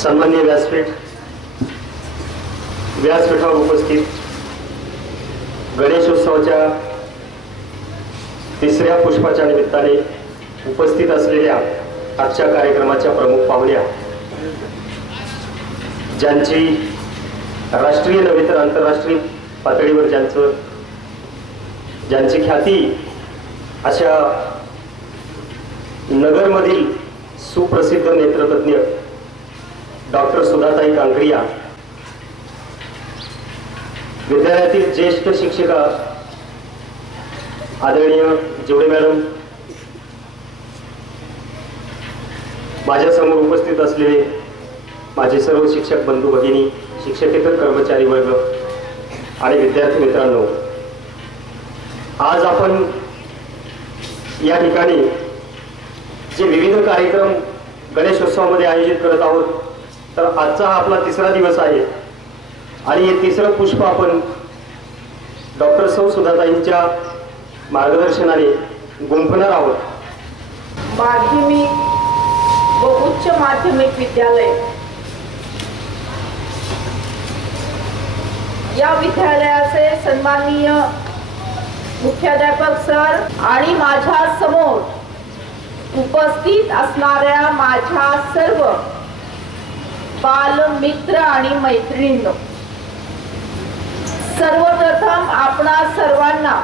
सन्माननीय व्यासपीठावर उपस्थित गणेशोत्सवाच्या तिसऱ्या पुष्पाच्या निमित्ताने उपस्थित असलेल्या आजच्या कार्यक्रमाच्या प्रमुख पाहुण्या, ज्यांची राष्ट्रीय नव्हे तर आंतरराष्ट्रीय पातळीवर ज्यांची ख्याती अशा नगरमधील सुप्रसिद्ध नेत्रतज्ञ डॉक्टर सुधाताई कांकरिया, विद्यालयातील ज्येष्ठ शिक्षिका आदरणीय जेवढे मॅडम, माझ्यासमोर उपस्थित असलेले माझे सर्व शिक्षक बंधू भगिनी, शिक्षकेतर कर्मचारी वर्ग आणि विद्यार्थी मित्रांनो, आज आपण या ठिकाणी जे विविध कार्यक्रम गणेशोत्सवामध्ये आयोजित करत आहोत, तर आजचा हा आपला तिसरा दिवस आहे आणि हे तिसरं पुष्प आपण डॉक्टर सुधाताईंच्या मार्गदर्शनाने गुंफणार आहोत। माध्यमिक व उच्च माध्यमिक विद्यालय या विद्यालयाचे सन्माननीय मुख्याध्यापक सर आणि माझ्या समोर उपस्थित असणाऱ्या माझ्या सर्व बालमित्र आणि मैत्रिणींनो, सर्वप्रथम आपणा सर्वांना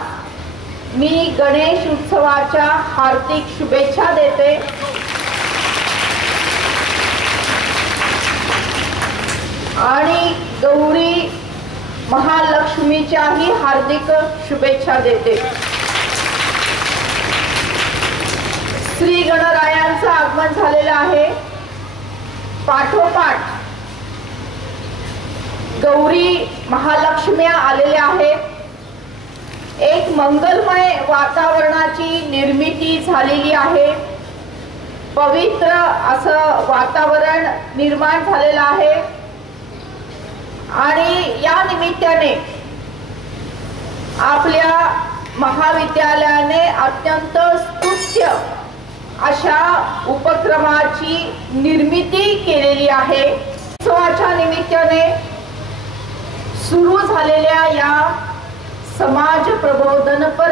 मी गणेश उत्सवाच्या हार्दिक शुभेच्छा देते। महालक्ष्मीच्याही हार्दिक शुभेच्छा देते। श्री गणरायांचं आगमन झालेलं आहे। पाठोपाठ गौरी महालक्ष्म्या आलेल्या आहेत। एक मंगलमय वातावरणाची निर्मिती झालेली आहे। पवित्र असं वातावरण निर्माण झालेलं आहे आणि या निमित्ताने आपल्या महाविद्यालयाने अत्यंत स्तुत्य अशा उपक्रमाची निर्मिती केलेली आहे। उत्सवाच्या निमित्ताने सुरू झालेल्या या समाज प्रबोधनपर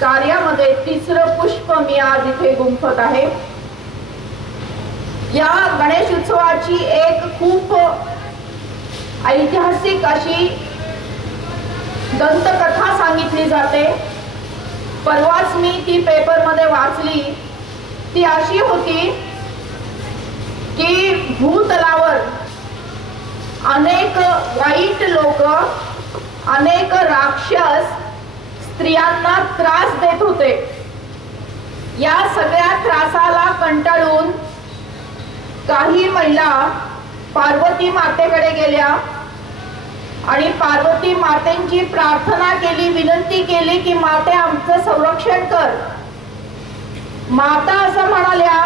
कार्यामध्ये तिसरं पुष्प मी आज इथे गुंफत आहे। या गणेश उत्सवाची एक खूप ऐतिहासिक अशी दंतकथा सांगितली जाते। परवाच मी ती पेपरमध्ये वाचली। ती अशी होती की भूतलावर अनेक वाईट लोक, अनेक राक्षस स्त्रियांना त्रास देत होते। या सगळ्या त्रासाला कंटाळून काही महिला पार्वती मातेकडे गेल्या आणि पार्वती मातेंची प्रार्थना केली, विनंती केली की माते आमचं संरक्षण कर। माता असं म्हणाल्या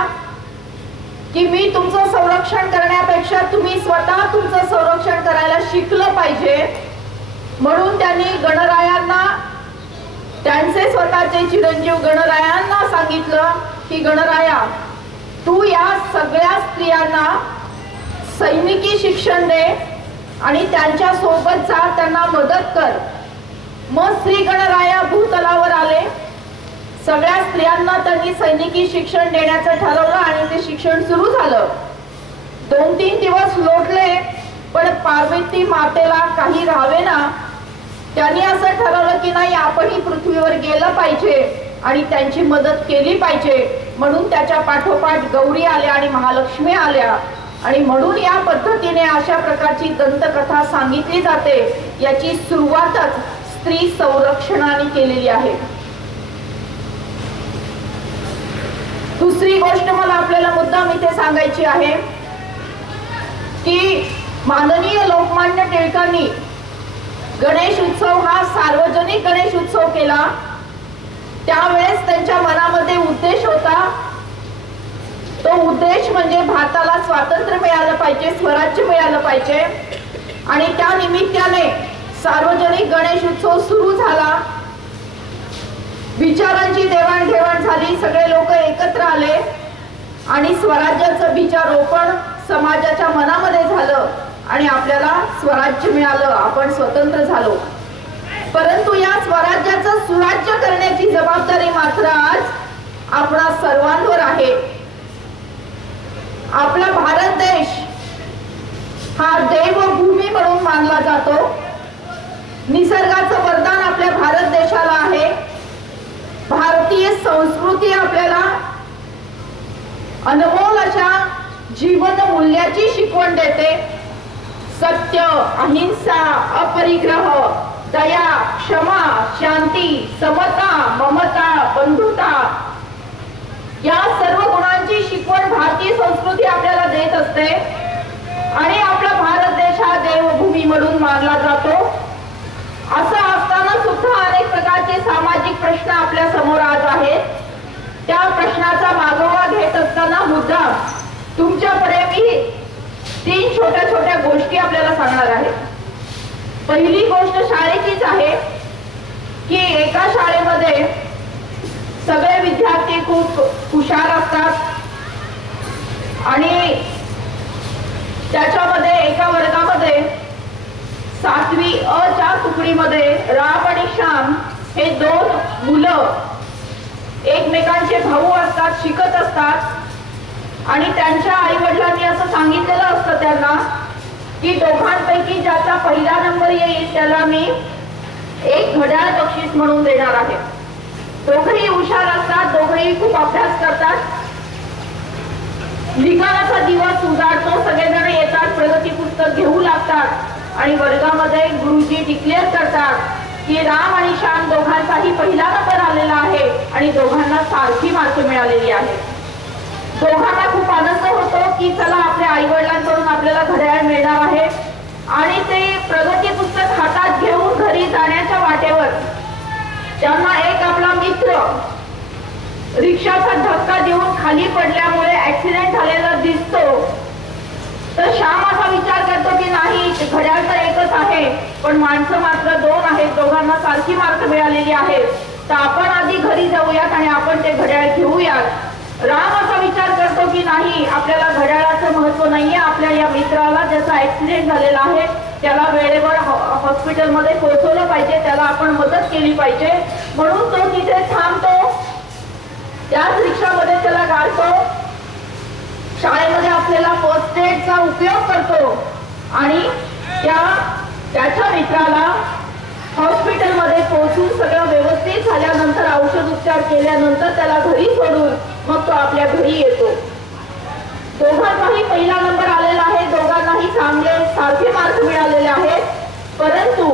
की मी तुमचं संरक्षण करण्यापेक्षा तुम्ही स्वतः तुमचं संरक्षण करायला शिकलं पाहिजे। म्हणून त्यांनी गणरायांना, त्यांचे स्वतःचे चिरंजीव गणरायांना सांगितलं की गणराया, तू या सगळ्या स्त्रियांना सैनिकी शिक्षण दे आणि त्यांच्या सोबत जा, त्यांना मदत कर। मग श्री गणराया भूतलावर आले। सगळ्या स्त्रियांना त्यांनी सैनिकी शिक्षण देण्याचं ठरवलं आणि ते शिक्षण सुरू झालं। 2-3 दिवस लोटले पण पार्वती मातेला काही राहावे ना। त्यांनी असं ठरवलं की नाही, आपणही पृथ्वीवर गेलं पाहिजे आणि त्यांची मदत केली पाहिजे। म्हणून त्याच्या पाठोपाठ गौरी आल्या आणि महालक्ष्मी आल्या आणि म्हणून या पद्धतीने अशा प्रकारची दंतकथा सांगितली जाते। याची सुरुवातच स्त्री संरक्षणाने केलेली आहे। दुसरी गोष्ट मला आपल्याला मुद्दाम इथे सांगायची आहे की माननीय लोकमान्य टिळकांनी गणेश उत्सव हा सार्वजनिक गणेश उत्सव केला। त्यावेळेस त्यांच्या मनामध्ये उद्देश होता, तो उद्देश म्हणजे भारताला स्वातंत्र्य मिळालं पाहिजे, स्वराज्य मिळालं पाहिजे आणि त्या निमित्ताने सार्वजनिक गणेश उत्सव सुरू झाला। विचारांची देवाणघेवाण झाली, सगळे लोक एकत्र आले आणि स्वराज्याचं बीजारोपण समाजाच्या मनामध्ये झालं आणि आपल्याला स्वराज्य मिळालं, आपण स्वतंत्र झालो। परंतु या स्वराज्याचं सुराज्य करण्याची जबाबदारी मात्र आज आपणा सर्वांवर आहे। आपला भारत देश हा देवभूमी म्हणून मानला जातो। निसर्गाचं वरदान आपल्या भारत देशाला आहे। भारतीय संस्कृती आपल्याला अनमोल अशा जीवन मूल्याची शिकवण देते। सत्य, अहिंसा, अपरिग्रह, दया, क्षमा, शांती, समता, ममता, बंधुता या सर्व गुणांची शिकवण भारतीय संस्कृती आपल्याला देत असते आणि आपला भारत देश हा देवभूमी म्हणून मानला जातो। असं असताना सुद्धा अनेक प्रकारचे सामाजिक प्रश्न आपल्या समोर आज आहेत। त्या प्रश्नाचा मागोवा घेत असताना मुद्दाम तुमच्याकडे मी 3 छोट्या छोट्या गोष्टी आपल्याला सांगणार आहे। पहिली गोष्ट शाळेचीच आहे की एका शाळेमध्ये सगळे विद्यार्थी खूप हुशार असतात आणि त्याच्यामध्ये एका वर्गामध्ये 7वी अ च्या तुकडीमध्ये राम आणि श्याम हे 2 मुलं एकमेकांचे भाऊ असतात, शिकत असतात आणि त्यांच्या आई वडिलांनी असं सांगितलेलं असतं त्यांना की दोघांपैकी ज्याचा पहिला नंबर येईल त्याला मी 1 घड्याळ बक्षीस म्हणून देणार आहे। दोघेही हुशार असतात, दोघेही खूप अभ्यास करतात। निकालाचा दिवस उजाडतो, सगळेजण येतात, प्रगती पुस्तक घेऊ लागतात आणि वर्गामध्ये गुरुजी डिक्लेअर करतात की राम आणि श्याम दोघांचाही पहिला नंबर आलेला आहे आणि दोघांना सारखी मार्क मिळालेली आहे. दोघांना खूप आनंद होतो की चला आपल्या आई वडिलांकडून आपल्याला घड्याळ मिळणार आहे. आणि ते प्रगती पुस्तक हातात घेऊन घरी जाण्याच्या वाटेवर त्यांना एक आपला मित्र रिक्षाचा धक्का देऊन खाली पडल्यामुळे ऍक्सिडेंट झालेला दिसतो. तर श्याम असा विचार करतो की नाही, घड्याळ तर एकच आहे पण माणसं मात्र दोन आहेत, दोघांना सारखी मार्क मिळालेली आहेत, तर आपण आधी घरी जाऊयात आणि आपण ते घड्याळ घेऊयात. राम असा विचार करतो की नाही, आपल्याला घड्याळाचं महत्व नाहीये, आपल्या या मित्राला ज्याचा ऍक्सिडेंट झालेला आहे त्याला वेळेवर हॉस्पिटलमध्ये पोहोचवलं पाहिजे, त्याला आपण मदत केली पाहिजे. म्हणून तो तिथे थांबतो, त्याच रिक्षामध्ये त्याला गाडतो, शाळेमध्ये असलेला फर्स्ट एडचा उपयोग करतो आणि त्याच्या मित्राला हॉस्पिटलमध्ये पोहोचून सगळं व्यवस्थित झाल्यानंतर औषध उपचार केल्यानंतर त्याला घरी सोडून मग तो आपल्या घरी येतो. दोघांनाही पहिला नंबर आलेला आहे, दोघांनाही चांगले सारखे मार्क मिळालेले आहेत. परंतु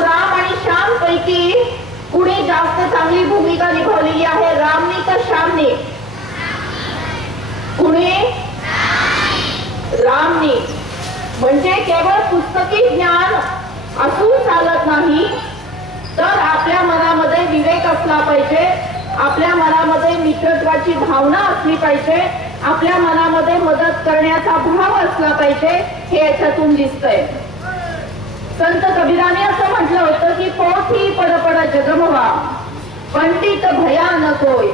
राम आणि श्याम पैकी कुणी जास्त चांगली भूमिका निभावलेली आहे, रामनी का श्यामने? कुणी? रामनी. म्हणजे केवळ पुस्तकी ज्ञान असून चालत नाही, तर आपल्या मनामध्ये विवेक असला पाहिजे, आपल्या मनामध्ये मित्रत्वाची भावना असली पाहिजे, आपल्या मनामध्ये मदत करण्याचा भाव असला पाहिजे. हे याच्यातून दिसतंय. संत कबीराने असं म्हटलं होतं की पोथी पडपड जगमवा पंडित भयानक होय.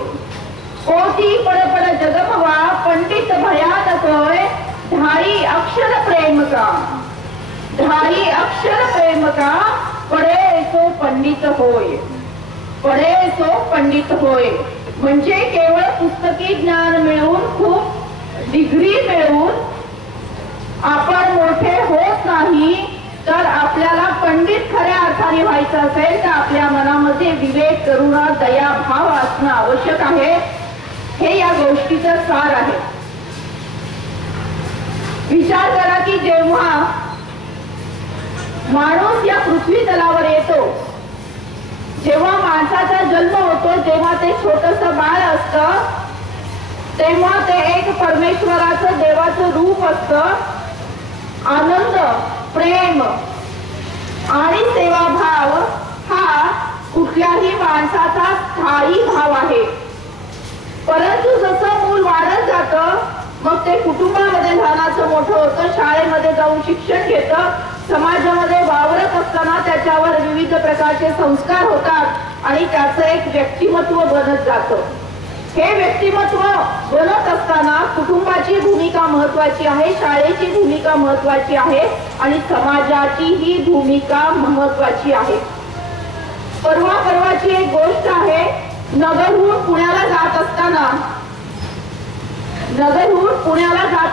पोथी पडपड जगमवा पंडित भयानक होय, ढाई अक्षर प्रेम का, ढाई अक्षर प्रेम का, पडे सो पंडित होय, पडे सो पंडित होय. म्हणजे केवळ पुस्तकी ज्ञान मिळवून, खूप डिग्री मिळवून आपण मोठे होत नाही, तर आपल्याला पंडित खऱ्या अर्थाने व्हायचं असेल तर आपल्या मनामध्ये विवेक, करुणा, दया, भाव असणं आवश्यक आहे. हे या गोष्टीचं सार आहे. विचार करा की जेव्हा माणूस या पृथ्वी तलावर येतो, जेव्हा माणसाचा जन्म होतो, जेव्हा ते छोटस बाळ असतं, तेव्हा ते एक परमेश्वराचं, देवाचं रूप असतं. आनंद, प्रेम आणि सेवाभाव हा कुठल्याही माणसाचा स्थायी भाव आहे. परंतु जसं मूल वाढत जातं, मग ते कुटुंबामध्ये लहानाचं मोठं होतं, शाळेमध्ये जाऊन शिक्षण घेतं, समाजामध्ये वावरत असताना त्याच्यावर विविध प्रकारचे संस्कार होतात आणि त्याचं एक व्यक्तिमत्व बनत जातं. हे व्यक्तिमत्व बनत असताना कुटुंबाची भूमिका महत्वाची आहे, शाळेची भूमिका महत्वाची आहे आणि समाजाची ही भूमिका महत्वाची आहे. परवाची एक गोष्ट आहे. नगरहून पुण्याला जात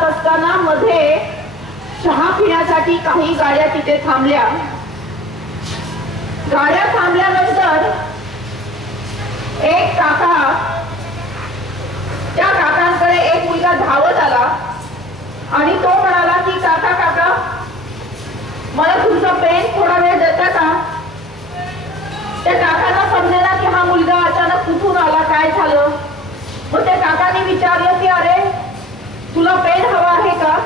असताना मध्ये चहा पिण्यासाठी काही गाड्या तिथे थांबल्या. गाड्या थांबल्यानंतर एक काका, त्या काकांकडे एक मुलगा धावत आला आणि तो म्हणाला की काका काका, मला तुमचा पेन थोडा वेळ देता का? त्या काकांना समजेना की हा मुलगा अचानक कुठून आला, काय झालं. मग त्या काकांनी विचारलं की अरे तुला पेन हवा आहे का?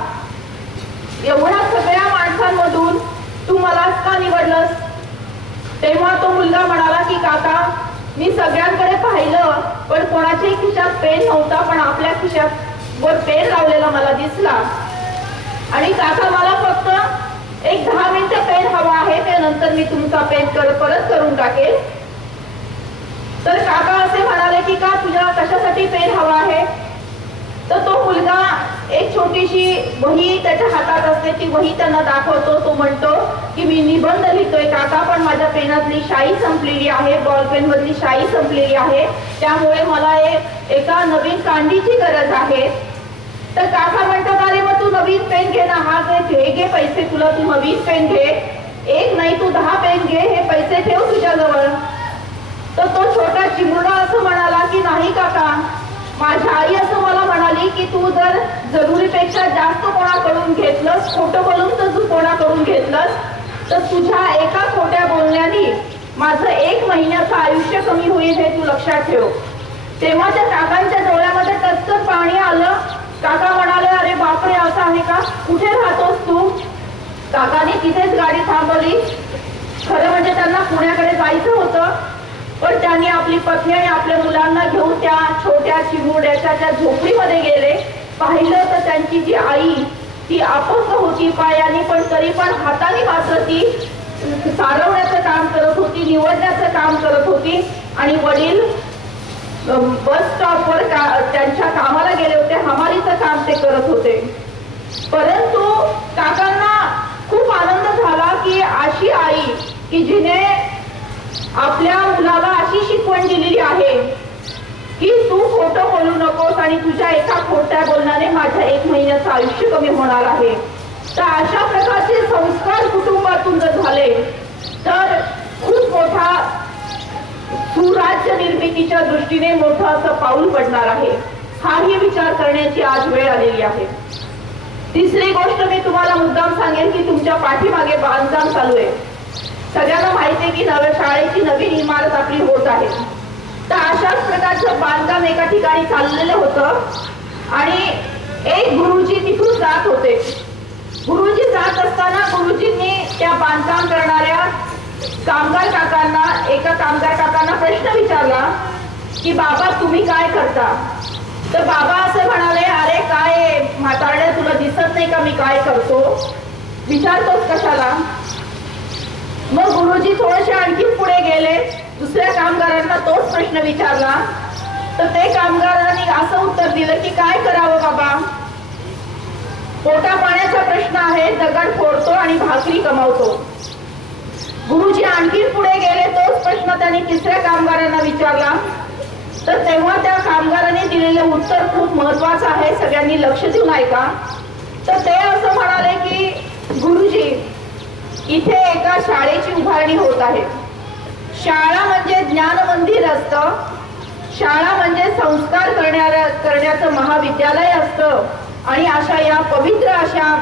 एवढ्या सगळ्या माणसांमधून तू मलाच का निवडलंस? तेव्हा तो मुलगा म्हणाला की काका, मी सगळ्यांकडे पाहिलं पण कोणाच्याही खिशात पेन नव्हता, पण आपल्या खिशात वर पेन लावलेला मला दिसला आणि काका मला फक्त एक 10 मिनिटं पेन हवा आहे, त्यानंतर मी तुमचा पेन परत करून टाकेल. तर काका असे म्हणाले की का तुझ्या कशासाठी पेन हवा आहे? तर तो मुलगा एक छोटीशी वही त्याच्या हातात असते, ती वही त्यांना दाखवतो. तो म्हणतो की मी निबंध लिहितोय काका, पण माझ्या पेनातली शाई संपलेली आहे, बॉल पेन मधली शाई संपलेली आहे, त्यामुळे मला एका नवीन कांडीची गरज आहे. तर काका म्हणतात अरे मग तू नवीन पेन घे ना, हा घे पैसे, तुला तू नवीन पेन घे, एक नाही तू 10 पेन घे, हे पैसे ठेव तुझ्याजवळ. तर तो छोटा चिमुरडा असं म्हणाला की नाही काका, माझी आई असं मला म्हणाली की तू जर जरुरीपेक्षा जास्त कोणाकडून घेतलंस, खोटं बोलून तर तू कोणाकडून घेतलंस तर तुझ्या एका खोट्या बोलण्याने माझं 1 महिन्याचं आयुष्य कमी होईल हे तू लक्षात ठेव. तेव्हा त्या काकांच्या डोळ्यामध्ये टचकन पाणी आलं. काका म्हणाले, अरे बापरे, असं आहे का, कुठे राहतोस तू? काकाने तिथेच गाडी थांबवली. खरं म्हणजे त्यांना पुण्याकडे जायचं होतं, पण त्यांनी आपली पत्नी आणि आपल्या मुलांना घेऊन त्या छोट्या चिमुरड्याच्या त्या झोपडीमध्ये गेले. पाहिलं तर त्यांची जी आई ती अपंग होती पायाने, पण तरी पण हाताने मात्र ती सारवण्याचं काम करत होती, निवडण्याचं काम करत होती. आणि वडील बस स्टॉपवर त्यांच्या कामाला गेले होते, हमालीचं काम ते करत होते. परंतु काकांना खूप आनंद झाला की अशी आई की जिने आपल्या मुलाला अशी शिकवण दिलेली आहे की तू खोटं बोलू नकोस आणि तुझ्या एका खोट्या बोलण्याने माझ्या 1 महिन्याचं आयुष्य कमी होणार आहे. तर अशा प्रकारचे संस्कार कुटुंबातून जर झाले तर खूप मोठा सुराज्य निर्मितीच्या दृष्टीने मोठं असं पाऊल पडणार आहे. हाही विचार करण्याची आज वेळ आलेली आहे. तिसरी गोष्ट मी तुम्हाला मुद्दाम सांगेन की तुमच्या पाठीमागे बांधकाम चालू आहे. सगळ्यांना माहिती आहे की नव्या शाळेची नवीन इमारत आपली होत आहे. तर अशाच प्रकारचं बांधकाम एका ठिकाणी चाललेलं होतं आणि एक गुरुजी तिथून जात होते. गुरुजी जात असताना गुरुजींनी त्या बांधकाम करणाऱ्या एका कामगार काकांना प्रश्न विचारला की बाबा तुम्ही काय करता? तर बाबा असे म्हणाले, अरे काय म्हातारड्या, तुला दिसत नाही का मी काय करतो? विचारतोस कशाला? मग गुरुजी थोडेसे आणखी पुढे गेले, दुसऱ्या कामगारांना तोच प्रश्न विचारला. तर ते कामगारांनी असं उत्तर दिलं की काय करावं बाबा, पोटा पाण्याचा प्रश्न आहे, दगड फोडतो आणि भाकरी कमावतो. गुरुजी आणखी पुढे गेले, तोच प्रश्न त्यांनी तिसऱ्या कामगारांना विचारला. तर तेव्हा त्या कामगारांनी दिलेलं उत्तर खूप महत्वाचं आहे, सगळ्यांनी लक्ष देऊन ऐका. तर ते असं म्हणाले की गुरुजी, इथे एका शाळेची उभारणी होत आहे. शाळा म्हणजे ज्ञान मंदिर असतं, शाळा म्हणजे संस्कार करण्याचं महाविद्यालय असतं आणि अशा या पवित्र अशा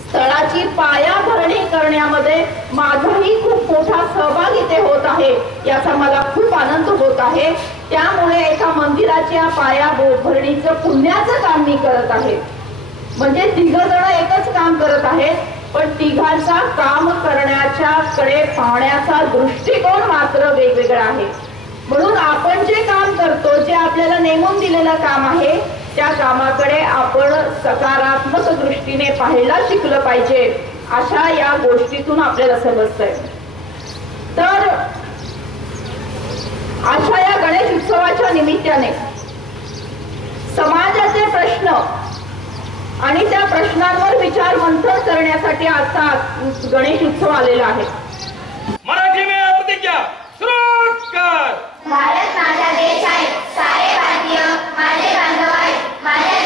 स्थळाची पायाभरणी करण्यामध्ये माझाही खूप मोठा सहभाग इथे होत आहे, याचा मला खूप आनंद होत आहे. त्यामुळे एका मंदिराच्या पायाभरणीचं पुण्याचं काम मी करत आहे. म्हणजे 3 जण एकच काम करत आहेत, पण तिघांचा काम करण्याच्या कडे पाहण्याचा दृष्टिकोन मात्र वेगवेगळा आहे. म्हणून आपण जे काम करतो, जे आपल्याला नेमून दिलेलं काम आहे, त्या कामाकडे आपण सकारात्मक दृष्टीने पाहायला शिकलं पाहिजे. अशा या गोष्टीतून आपल्याला समजतंय. तर अशा या गणेश उत्सवाच्या निमित्ताने समाजाचे प्रश्न आणि त्या प्रश्नांवर विचार मंथन करण्यासाठी आजचा गणेश उत्सव आलेला आहे. मराठी में प्रतिज्ञा सुरू कर. भारत माझा देश आहे, सारे भारतीय माझे बांधव आहेत. माझ्या